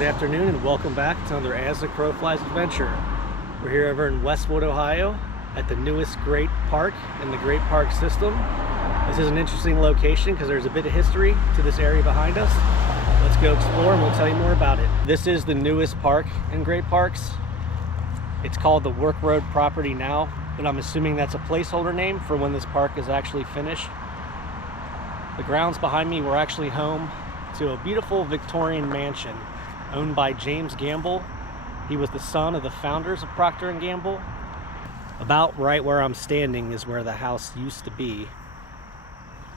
Good afternoon and welcome back to another As the Crow Flies adventure. We're here over in Westwood, Ohio at the newest Great Park in the Great Park system. This is an interesting location because there's a bit of history to this area behind us. Let's go explore and we'll tell you more about it. This is the newest park in Great Parks. It's called the Work Road property now, but I'm assuming that's a placeholder name for when this park is actually finished. The grounds behind me were actually home to a beautiful Victorian mansion owned by James Gamble. He was the son of the founders of Procter and Gamble. About right where I'm standing is where the house used to be,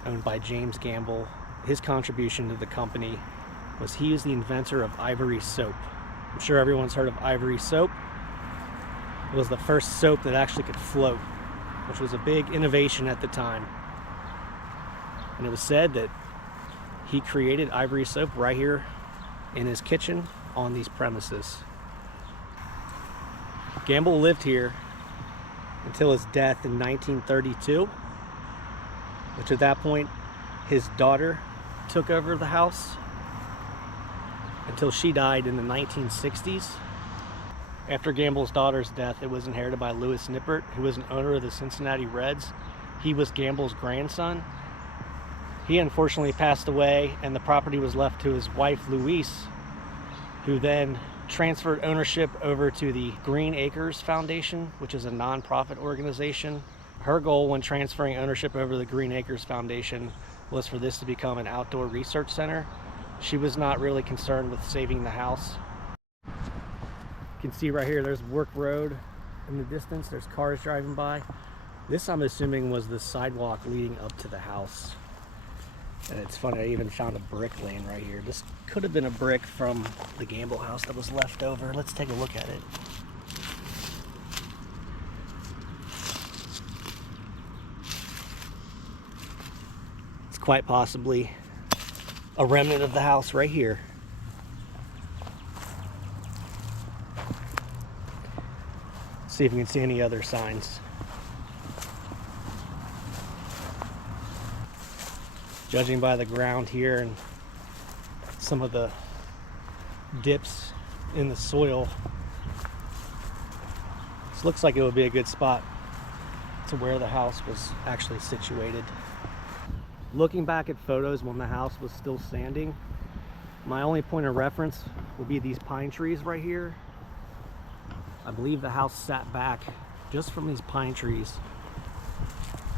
owned by James Gamble. His contribution to the company was he is the inventor of ivory soap. I'm sure everyone's heard of ivory soap. It was the first soap that actually could float, which was a big innovation at the time. And it was said that he created ivory soap right here in his kitchen on these premises. Gamble lived here until his death in 1932, which at that point his daughter took over the house until she died in the 1960s. After Gamble's daughter's death, it was inherited by Louis Nippert, who was an owner of the Cincinnati Reds. He was Gamble's grandson. He unfortunately passed away and the property was left to his wife Louise, who then transferred ownership over to the Green Acres Foundation, which is a non-profit organization. Her goal when transferring ownership over the Green Acres Foundation was for this to become an outdoor research center. She was not really concerned with saving the house. You can see right here, there's Work Road in the distance. There's cars driving by. This, I'm assuming, was the sidewalk leading up to the house. And it's funny, I even found a brick lane right here. This could have been a brick from the Gamble house that was left over. Let's take a look at it. It's quite possibly a remnant of the house right here. See if we can see any other signs. Judging by the ground here and some of the dips in the soil, this looks like it would be a good spot to where the house was actually situated. Looking back at photos when the house was still standing, my only point of reference will be these pine trees right here. I believe the house sat back just from these pine trees,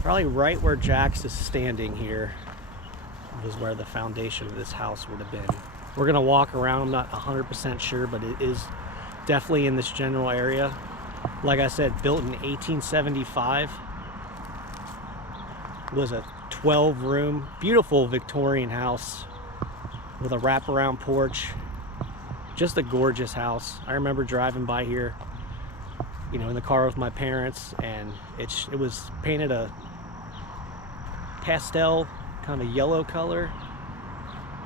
probably right where Jax is standing here was where the foundation of this house would have been. We're gonna walk around. I'm not 100% sure, but it is definitely in this general area. Like I said, built in 1875. It was a 12-room, beautiful Victorian house with a wraparound porch. Just a gorgeous house. I remember driving by here, you know, in the car with my parents, and it was painted a pastel kind of yellow color,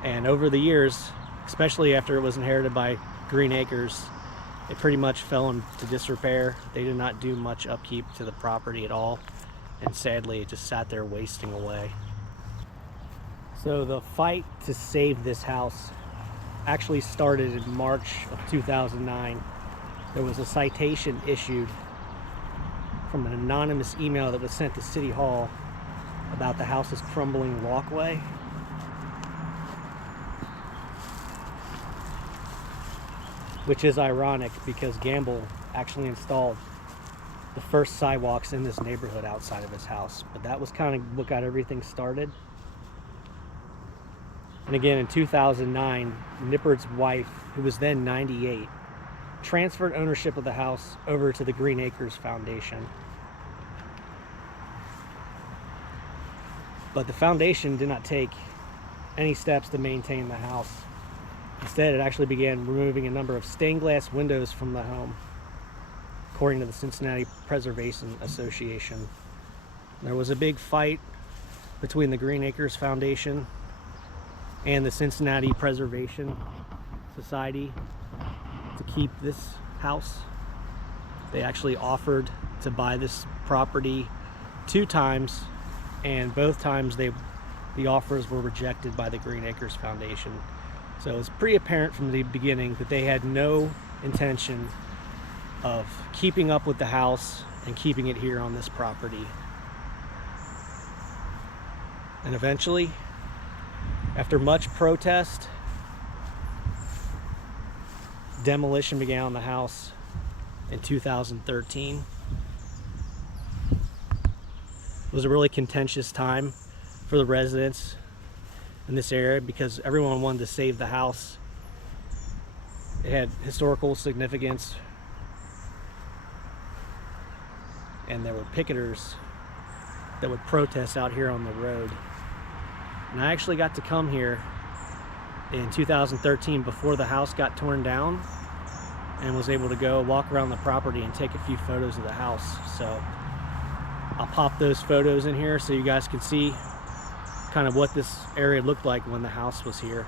and over the years, especially after it was inherited by Green Acres, it pretty much fell into disrepair. They did not do much upkeep to the property at all, and sadly it just sat there wasting away. So the fight to save this house actually started in March of 2009. There was a citation issued from an anonymous email that was sent to City Hall about the house's crumbling walkway. Which is ironic because Gamble actually installed the first sidewalks in this neighborhood outside of his house. But that was kind of what got everything started. And again, in 2009, Nippert's wife, who was then 98, transferred ownership of the house over to the Green Acres Foundation. But the foundation did not take any steps to maintain the house. Instead, it actually began removing a number of stained glass windows from the home, according to the Cincinnati Preservation Association. There was a big fight between the Green Acres Foundation and the Cincinnati Preservation Society to keep this house. They actually offered to buy this property 2 times, and both times the offers were rejected by the Green Acres Foundation. So it's pretty apparent from the beginning that they had no intention of keeping up with the house and keeping it here on this property. And eventually, after much protest, demolition began on the house in 2013. It was a really contentious time for the residents in this area because everyone wanted to save the house. It had historical significance, and there were picketers that would protest out here on the road. And I actually got to come here in 2013 before the house got torn down, and was able to go walk around the property and take a few photos of the house. So I'll pop those photos in here so you guys can see kind of what this area looked like when the house was here.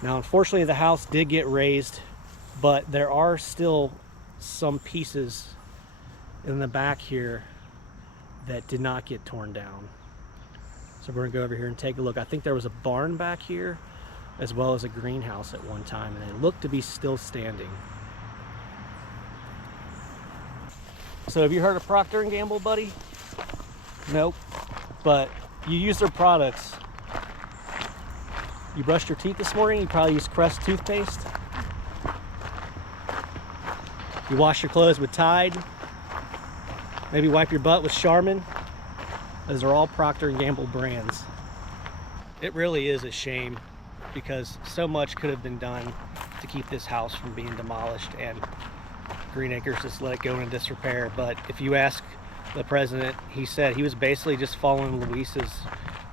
Now, unfortunately, the house did get razed, but there are still some pieces in the back here that did not get torn down. So we're gonna go over here and take a look. I think there was a barn back here as well as a greenhouse at one time, and they look to be still standing. So have you heard of Procter and Gamble, buddy? Nope. But you use their products. You brushed your teeth this morning, you probably used Crest toothpaste. You wash your clothes with Tide. Maybe wipe your butt with Charmin. Those are all Procter and Gamble brands. It really is a shame because so much could have been done to keep this house from being demolished, and Green Acres just let it go into disrepair. But if you ask the president, he said he was basically just following Luisa's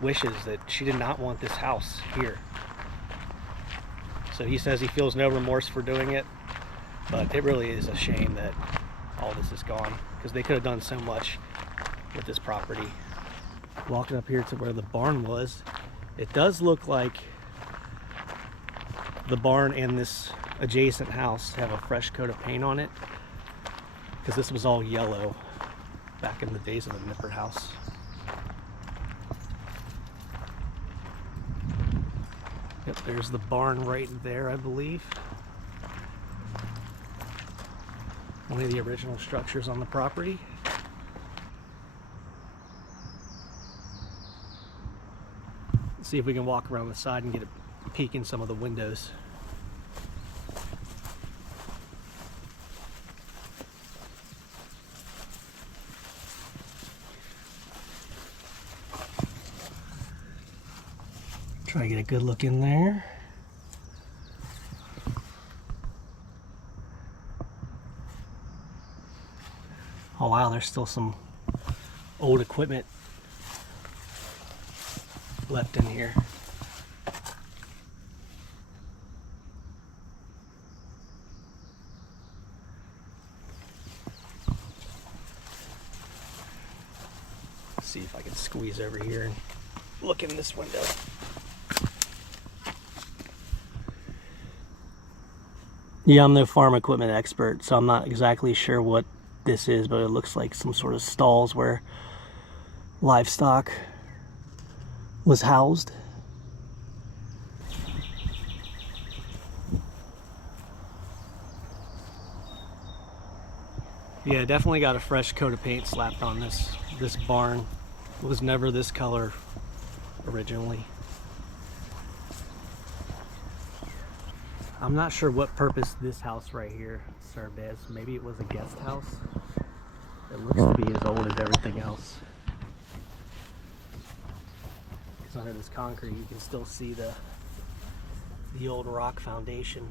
wishes, that she did not want this house here. So he says he feels no remorse for doing it, but it really is a shame that all this is gone because they could have done so much with this property. Walking up here to where the barn was, it does look like the barn and this adjacent house have a fresh coat of paint on it because this was all yellow back in the days of the Nippert house. Yep, there's the barn right there, I believe. One of the original structures on the property. Let's see if we can walk around the side and get a peek in some of the windows. Try to get a good look in there. Oh wow, there's still some old equipment left in here. Let's see if I can squeeze over here and look in this window. Yeah, I'm no farm equipment expert, so I'm not exactly sure what this is, but it looks like some sort of stalls where livestock was housed. Yeah, definitely got a fresh coat of paint slapped on this barn. It was never this color originally. I'm not sure what purpose this house right here served as. Maybe it was a guest house. It looks to be as old as everything else. Because under this concrete you can still see the old rock foundation.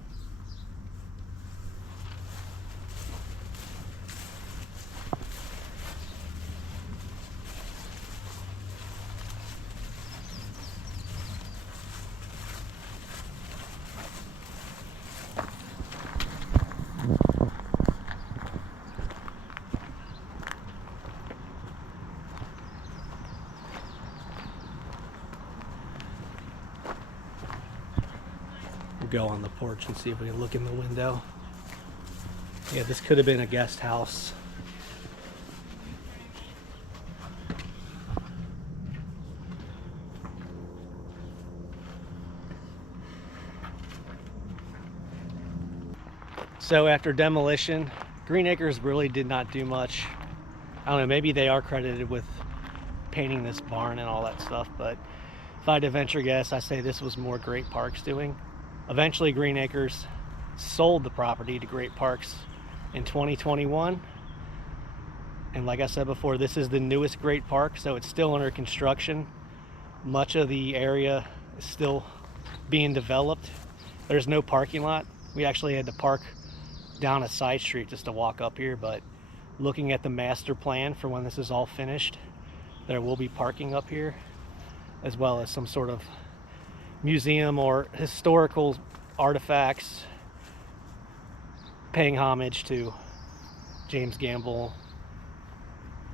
We'll go on the porch and see if we can look in the window. Yeah, this could have been a guest house. So after demolition, Green Acres really did not do much. I don't know, maybe they are credited with painting this barn and all that stuff, but if I had to venture guess, I say this was more Great Parks doing. Eventually Green Acres sold the property to Great Parks in 2021. And like I said before, this is the newest Great Park, so it's still under construction. Much of the area is still being developed. There's no parking lot. We actually had to park down a side street just to walk up here, but looking at the master plan for when this is all finished, there will be parking up here, as well as some sort of museum or historical artifacts paying homage to James Gamble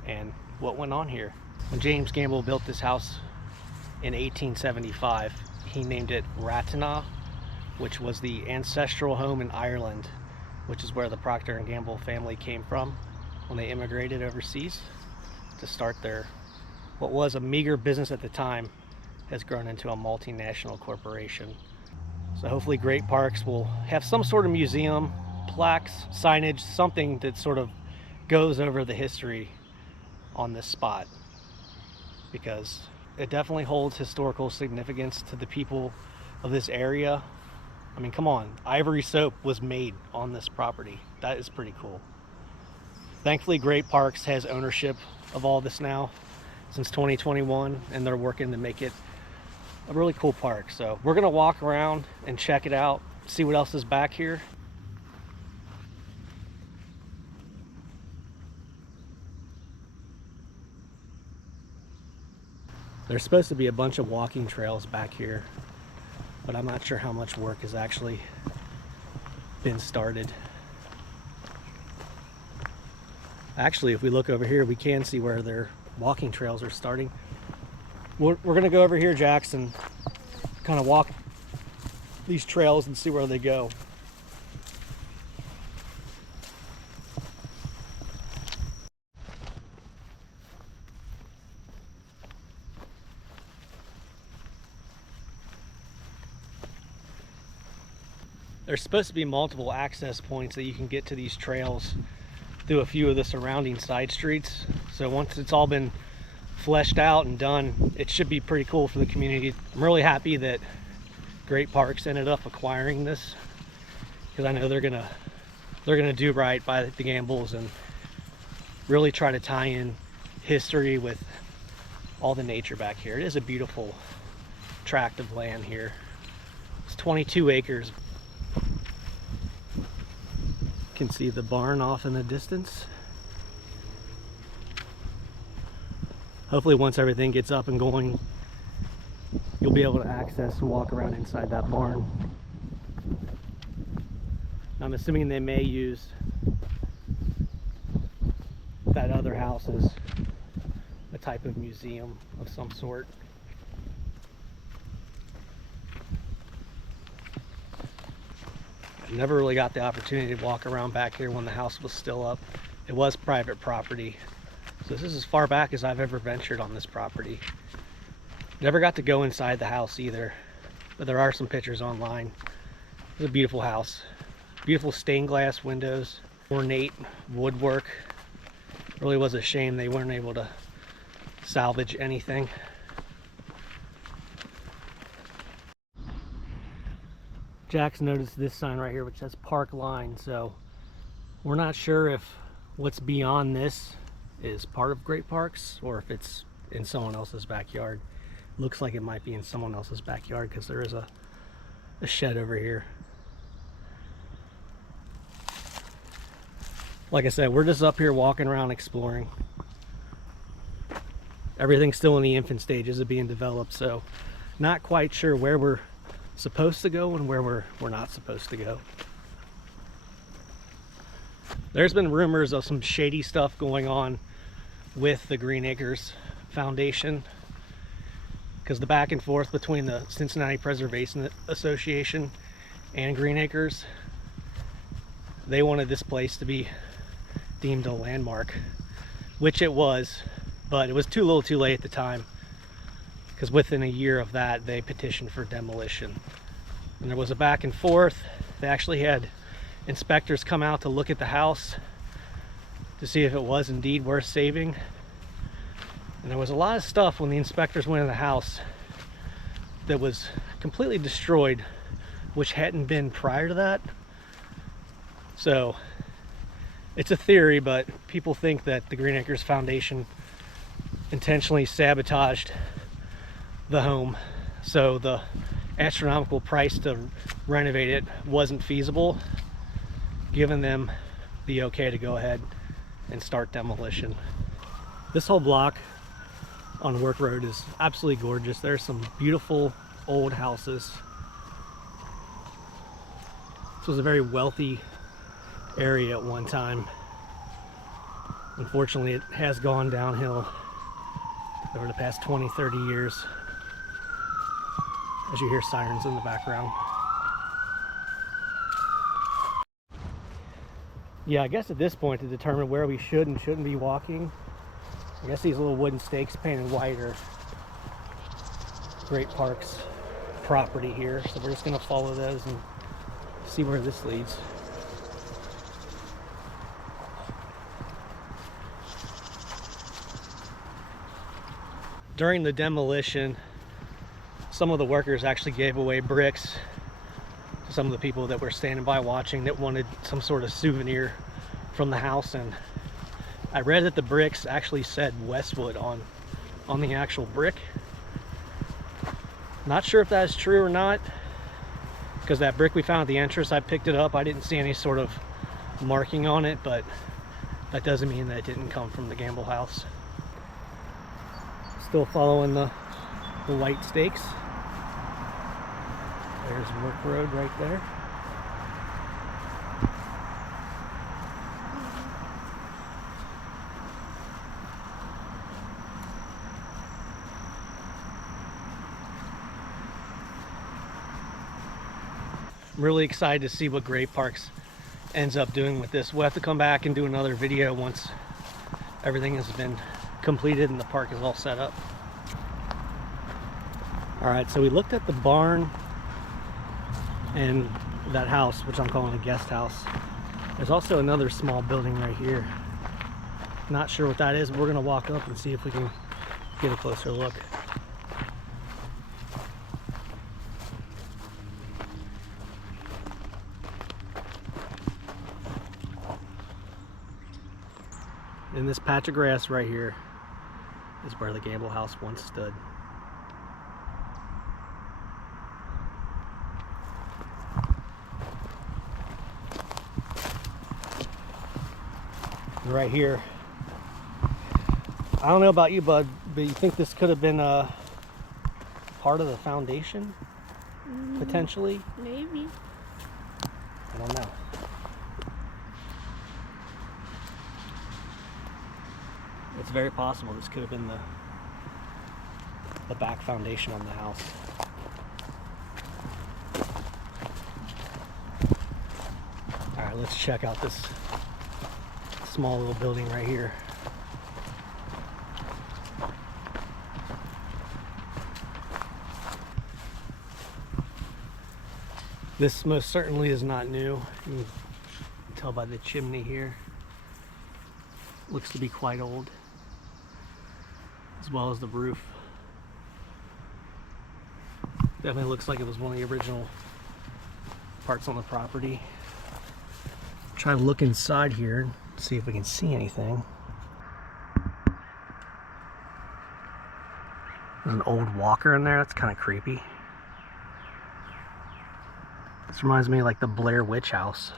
and what went on here. When James Gamble built this house in 1875, he named it Ratana, which was the ancestral home in Ireland, which is where the Procter and Gamble family came from when they immigrated overseas to start their, what was a meager business at the time, has grown into a multinational corporation. So hopefully Great Parks will have some sort of museum, plaques, signage, something that sort of goes over the history on this spot, because it definitely holds historical significance to the people of this area. I mean, come on, Ivory soap was made on this property. That is pretty cool. Thankfully, Great Parks has ownership of all this now since 2021, and they're working to make it a really cool park. So we're gonna walk around and check it out, see what else is back here. There's supposed to be a bunch of walking trails back here, but I'm not sure how much work has actually been started. Actually, if we look over here, we can see where their walking trails are starting. We're gonna go over here, Jax, and kind of walk these trails and see where they go. There's supposed to be multiple access points that you can get to these trails through a few of the surrounding side streets. So once it's all been fleshed out and done, it should be pretty cool for the community. I'm really happy that Great Parks ended up acquiring this, because I know they're gonna do right by the Gambles and really try to tie in history with all the nature back here. It is a beautiful tract of land here. It's 22 acres. You can see the barn off in the distance. Hopefully once everything gets up and going, you'll be able to access and walk around inside that barn. I'm assuming they may use that other house as a type of museum of some sort. I never really got the opportunity to walk around back here when the house was still up. It was private property. So this is as far back as I've ever ventured on this property. Never got to go inside the house either, but there are some pictures online. It's a beautiful house. Beautiful stained glass windows, ornate woodwork. Really was a shame they weren't able to salvage anything. Jax noticed this sign right here which says Park Line, so we're not sure if what's beyond this is part of Great Parks or if it's in someone else's backyard. Looks like it might be in someone else's backyard because there is a shed over here. Like I said, we're just up here walking around exploring. Everything's still in the infant stages of being developed, so not quite sure where we're supposed to go and where we're not supposed to go. There's been rumors of some shady stuff going on with the Green Acres Foundation, because the back and forth between the Cincinnati Preservation Association and Green Acres, they wanted this place to be deemed a landmark, which it was, but it was too little too late at the time, because within a year of that they petitioned for demolition. And there was a back and forth. They actually had inspectors come out to look at the house to see if it was indeed worth saving. And there was a lot of stuff when the inspectors went in the house that was completely destroyed, which hadn't been prior to that. So it's a theory, but people think that the Green Acres Foundation intentionally sabotaged the home, so the astronomical price to renovate it wasn't feasible, giving them the okay to go ahead and start demolition. This whole block on Work Road is absolutely gorgeous. There's some beautiful old houses. This was a very wealthy area at one time. Unfortunately, it has gone downhill over the past 20-30 years, as you hear sirens in the background. Yeah, I guess at this point, to determine where we should and shouldn't be walking, I guess these little wooden stakes painted white are Great Park's property here, so we're just going to follow those and see where this leads. During the demolition, some of the workers actually gave away bricks to some of the people that were standing by watching that wanted some sort of souvenir from the house. And I read that the bricks actually said Westwood on the actual brick. Not sure if that is true or not, because that brick we found at the entrance, I picked it up. I didn't see any sort of marking on it, but that doesn't mean that it didn't come from the Gamble house. Still following the white stakes. There's Work Road right there. I'm really excited to see what Great Parks ends up doing with this. We'll have to come back and do another video once everything has been completed and the park is all set up. Alright, so we looked at the barn and that house, which I'm calling a guest house. There's also another small building right here. Not sure what that is, but we're going to walk up and see if we can get a closer look. And this patch of grass right here is where the Gamble house once stood. And right here, I don't know about you, bud, but you think this could have been a part of the foundation? Potentially? Maybe. I don't know. It's very possible this could have been the back foundation on the house. Alright, let's check out this small little building right here. This most certainly is not new. You can tell by the chimney here. Looks to be quite old, as well as the roof. Definitely looks like it was one of the original parts on the property. Try to look inside here, see if we can see anything. There's an old walker in there. That's kind of creepy. This reminds me of like the Blair Witch House.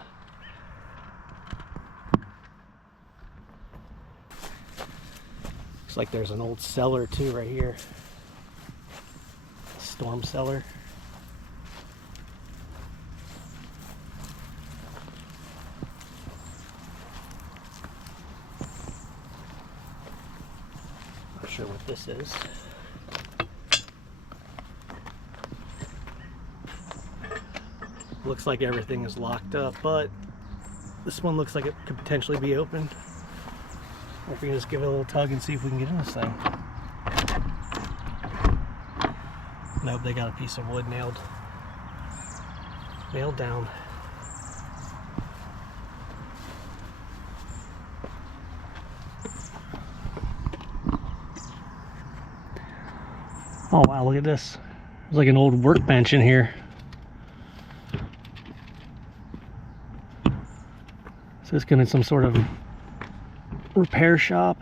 Looks like there's an old cellar too right here. Storm cellar. Not sure what this is. Looks like everything is locked up, but this one looks like it could potentially be open. Or if we can just give it a little tug and see if we can get in this thing. Nope, they got a piece of wood nailed down. Oh wow, look at this. There's like an old workbench in here. So it's gonna be some sort of repair shop.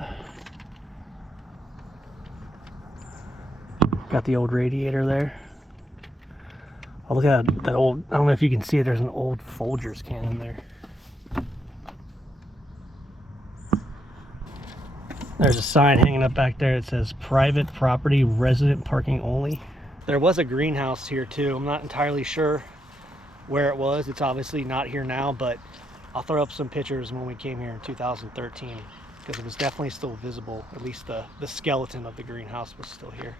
Got the old radiator there. Oh, look at that old, I don't know if you can see it, there's an old Folgers can in there. There's a sign hanging up back there that says private property, resident parking only. There was a greenhouse here too. I'm not entirely sure where it was. It's obviously not here now, but I'll throw up some pictures when we came here in 2013 because it was definitely still visible. At least the skeleton of the greenhouse was still here.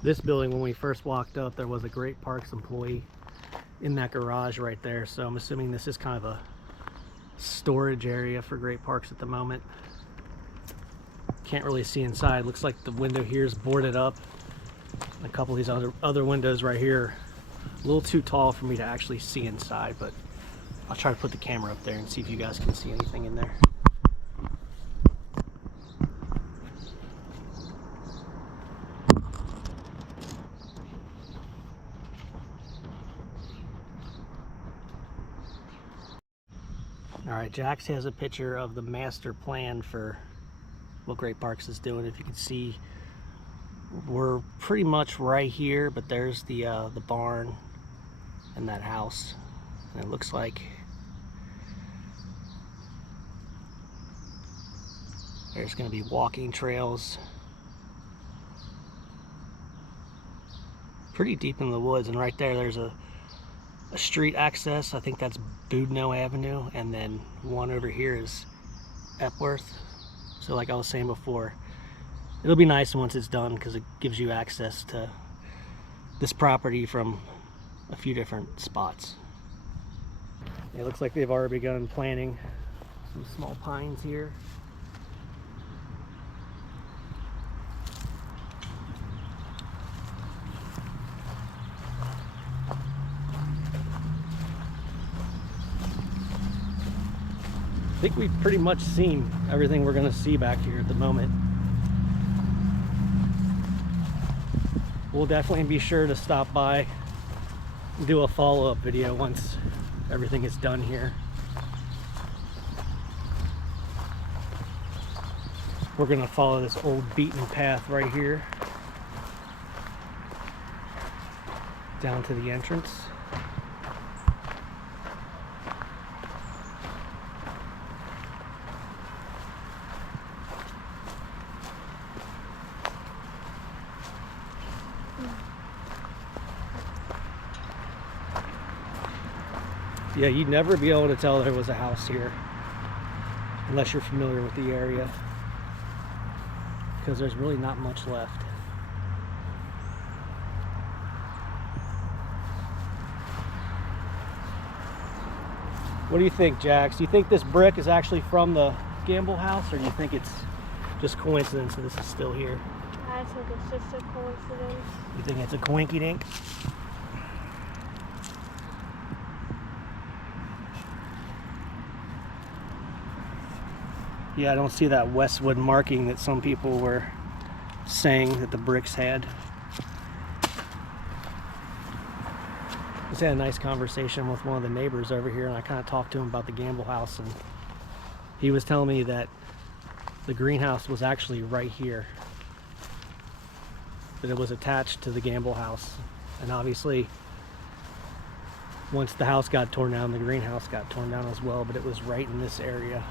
This building, when we first walked up, there was a Great Parks employee in that garage right there. So I'm assuming this is kind of a storage area for Great Parks at the moment. Can't really see inside. Looks like the window here is boarded up. A couple of these other windows right here, a little too tall for me to actually see inside, but I'll try to put the camera up there and see if you guys can see anything in there. Alright, Jax has a picture of the master plan for what Great Parks is doing. If you can see, we're pretty much right here, but there's the barn and that house. And it looks like there's going to be walking trails pretty deep in the woods, and right there's a street access. I think that's Boudneau Avenue, and then one over here is Epworth. So like I was saying before, it'll be nice once it's done because it gives you access to this property from a few different spots. It looks like they've already begun planting some small pines here. I think we've pretty much seen everything we're going to see back here at the moment. We'll definitely be sure to stop by and do a follow-up video once everything is done here. We're going to follow this old beaten path right here down to the entrance. Yeah, you'd never be able to tell there was a house here unless you're familiar with the area, because there's really not much left. What do you think, Jax? Do you think this brick is actually from the Gamble house, or do you think it's just coincidence that this is still here? I think it's just a coincidence. You think it's a coinky-dink? Yeah, I don't see that Westwood marking that some people were saying that the bricks had. I just had a nice conversation with one of the neighbors over here, and I kind of talked to him about the Gamble house, and he was telling me that the greenhouse was actually right here, that it was attached to the Gamble house. And obviously once the house got torn down, the greenhouse got torn down as well, but it was right in this area.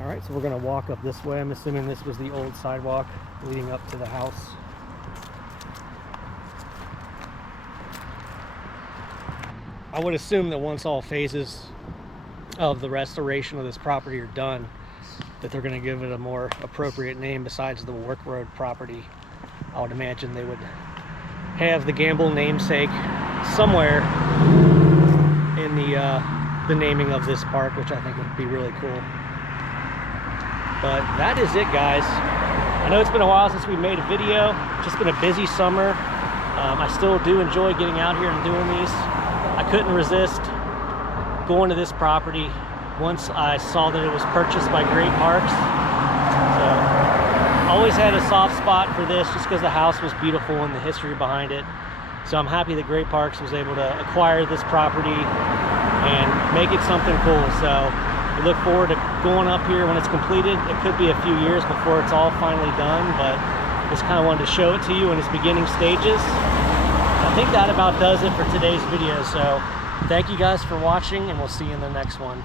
Alright, so we're going to walk up this way. I'm assuming this was the old sidewalk leading up to the house. I would assume that once all phases of the restoration of this property are done, that they're going to give it a more appropriate name besides the Work Road property. I would imagine they would have the Gamble namesake somewhere in the naming of this park, which I think would be really cool. But that is it, guys. I know it's been a while since we made a video. It's just been a busy summer. I still do enjoy getting out here and doing these. I couldn't resist going to this property once I saw that it was purchased by Great Parks. So always had a soft spot for this just because the house was beautiful and the history behind it. So I'm happy that Great Parks was able to acquire this property and make it something cool. So we look forward to going up here when it's completed. It could be a few years before it's all finally done, but just kind of wanted to show it to you in its beginning stages. I think that about does it for today's video. So thank you guys for watching, and we'll see you in the next one.